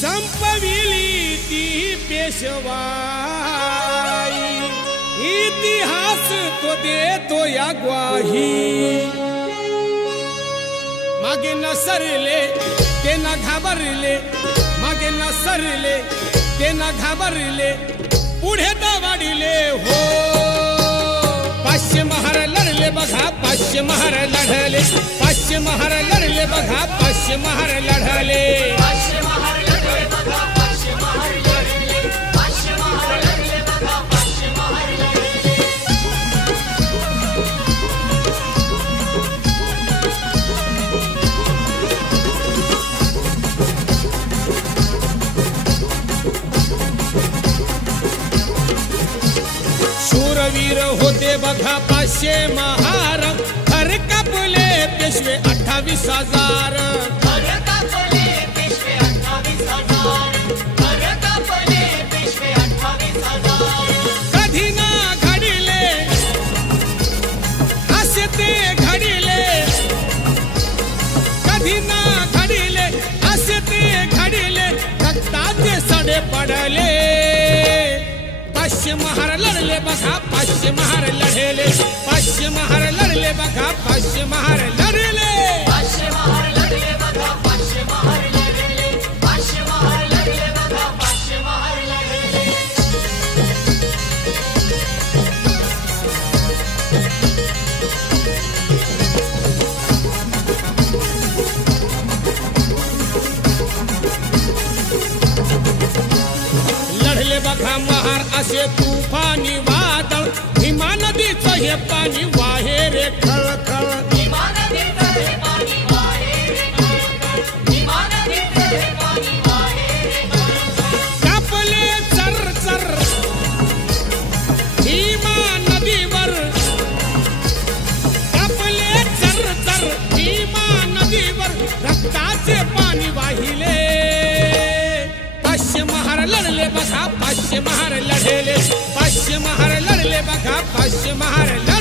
संपविली ती पेशवाई, इतिहास तो देतो या ग्वाही। मागे न सरले ते न घाबरले, मागे न सरले ते न घाबरले, पुढे वाढले हो। 500 महार लढले बघा, 500 महार लढले, 500 महार लढले बघा, 500 महार लढले। शूरवीर होते बघा 500 महार, घर कापले पेशवे 28,000। घर कापले पेशवे 28,000, घर कापले पेशवे 28,000। कधी ना घडिले असे ते घडिले, कधी ना घडिले असे ते घडिले, रक्ताचे सडे पडले। 500 महार लढले बघा, 500 महार लढले, 500 महार लढले बघा, 500 महार लढले। 500 महार लढले बघा, 500 महार लढले, 500 महार लढले बघा, 500 महार लढले। लढले बघा महार असे तुफानी वादळ, भीमा नदीचं हे पाणी वाहे रे खळखळ। भीमा नदीचं हे पाणी वाहे रे खळखळ, भीमा नदीचं हे पाणी वाहे रे खळखळ। कापले चरचर भीमा नदीवर, कापले चरचर भीमा नदीवर, रक्ताचे पाणी वाहिले। 500 महार लढले बघा, 500 महार लढले, 500 महार लढले बघा, 500 महार लढले।